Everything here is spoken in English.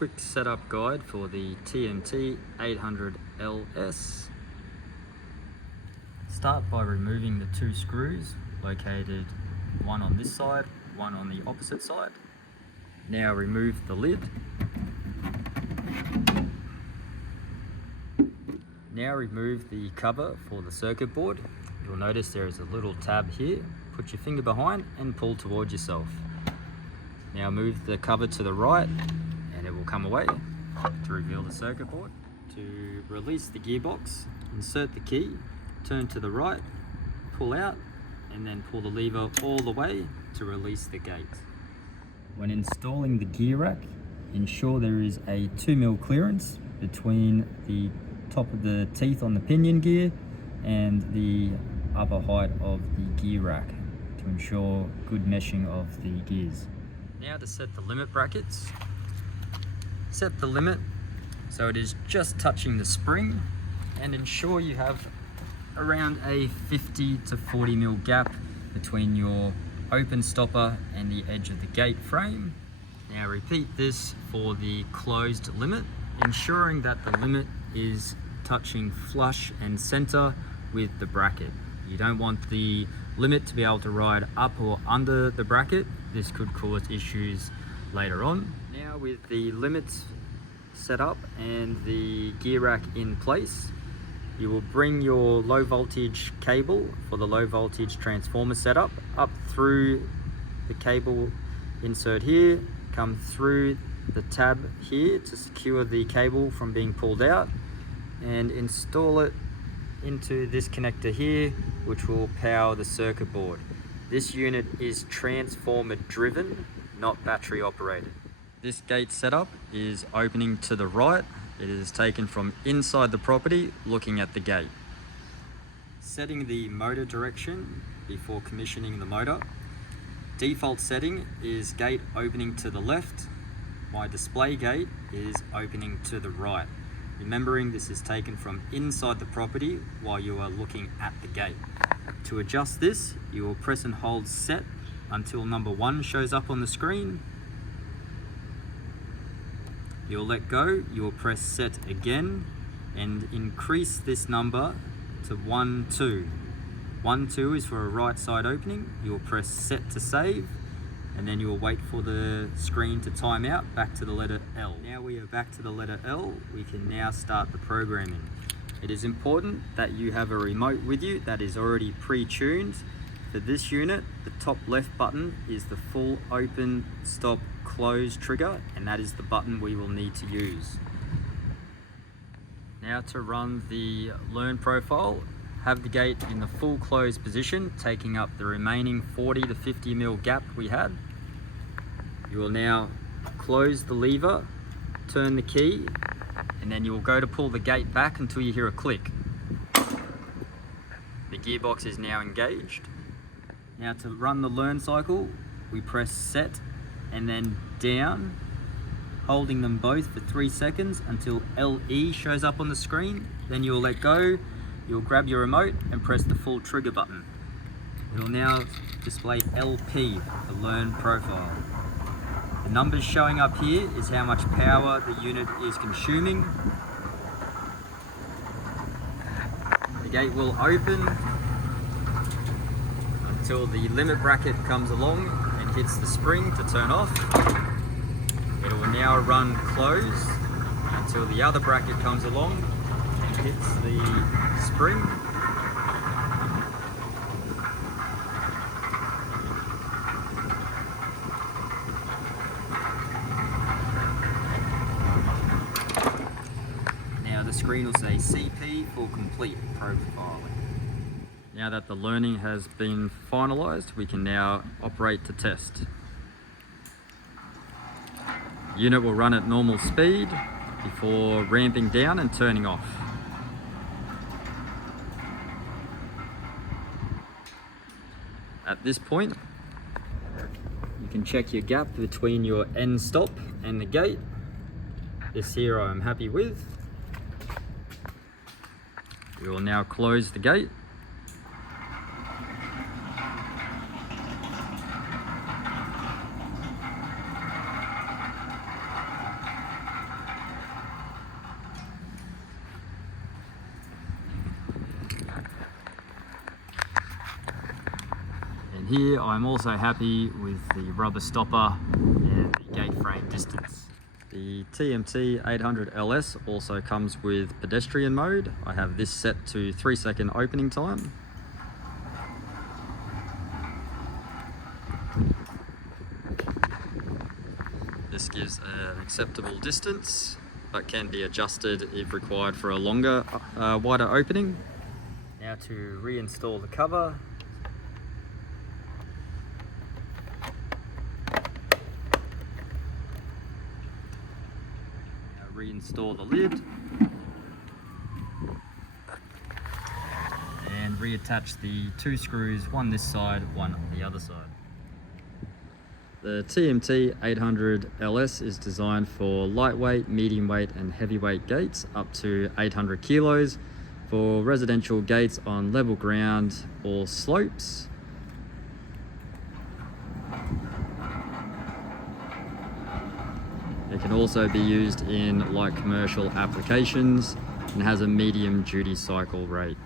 quick setup guide for the TMT 800 LS. Start by removing the two screws located one on this side, one on the opposite side. Now remove the lid. Now remove the cover for the circuit board. You'll notice there is a little tab here. Put your finger behind and pull towards yourself. Now move the cover to the right and it will come away to reveal the circuit board. To release the gearbox, insert the key, turn to the right, pull out, and then pull the lever all the way to release the gate. When installing the gear rack, ensure there is a 2mm clearance between the top of the teeth on the pinion gear and the upper height of the gear rack to ensure good meshing of the gears. Now to set the limit brackets. Set the limit so it is just touching the spring, and ensure you have around a 50 to 40mm gap between your open stopper and the edge of the gate frame. Now repeat this for the closed limit, ensuring that the limit is touching flush and center with the bracket. You don't want the limit to be able to ride up or under the bracket. This could cause issues later on. Now with the limits set up and the gear rack in place, you will bring your low voltage cable for the low voltage transformer setup up through the cable insert here, come through the tab here to secure the cable from being pulled out, and install it into this connector here, which will power the circuit board. This unit is transformer driven, not battery operated. This gate setup is opening to the right. It is taken from inside the property looking at the gate. Setting the motor direction before commissioning the motor. Default setting is gate opening to the left. My display gate is opening to the right. Remembering this is taken from inside the property while you are looking at the gate. To adjust this, you will press and hold set until number 1 shows up on the screen. You'll let go, you will press set again and increase this number to 1, 2. 1, 2 is for a right side opening. You'll press set to save, and then you'll wait for the screen to time out back to the letter L. Now we are back to the letter L, we can now start the programming. It is important that you have a remote with you that is already pre-tuned. For this unit, the top left button is the full open, stop, close trigger, and that is the button we will need to use. Now to run the learn profile, have the gate in the full close position, taking up the remaining 40 to 50mm gap we had. You will now close the lever, turn the key, and then you will go to pull the gate back until you hear a click. The gearbox is now engaged. Now to run the learn cycle, we press set and then down, holding them both for 3 seconds until LE shows up on the screen. Then you'll let go, you'll grab your remote and press the full trigger button. It will now display LP, the learn profile. The numbers showing up here is how much power the unit is consuming. The gate will open until the limit bracket comes along and hits the spring to turn off. It will now run close until the other bracket comes along and hits the spring. Now the screen will say CP for complete profiling. Now that the learning has been finalized, we can now operate to test. Unit will run at normal speed before ramping down and turning off. At this point, you can check your gap between your end stop and the gate. This here I am happy with. We will now close the gate. here I'm also happy with the rubber stopper and the gate frame distance. The TMT 800 LS also comes with pedestrian mode. I have this set to 3-second opening time. This gives an acceptable distance, but can be adjusted if required for a longer, wider opening. Now to reinstall the cover. Now reinstall the lid. And reattach the 2 screws, one this side, one on the other side. The TMT 800 LS is designed for lightweight, medium weight and heavyweight gates up to 800 kilos for residential gates on level ground or slopes. It can also be used in light commercial applications and has a medium duty cycle rate.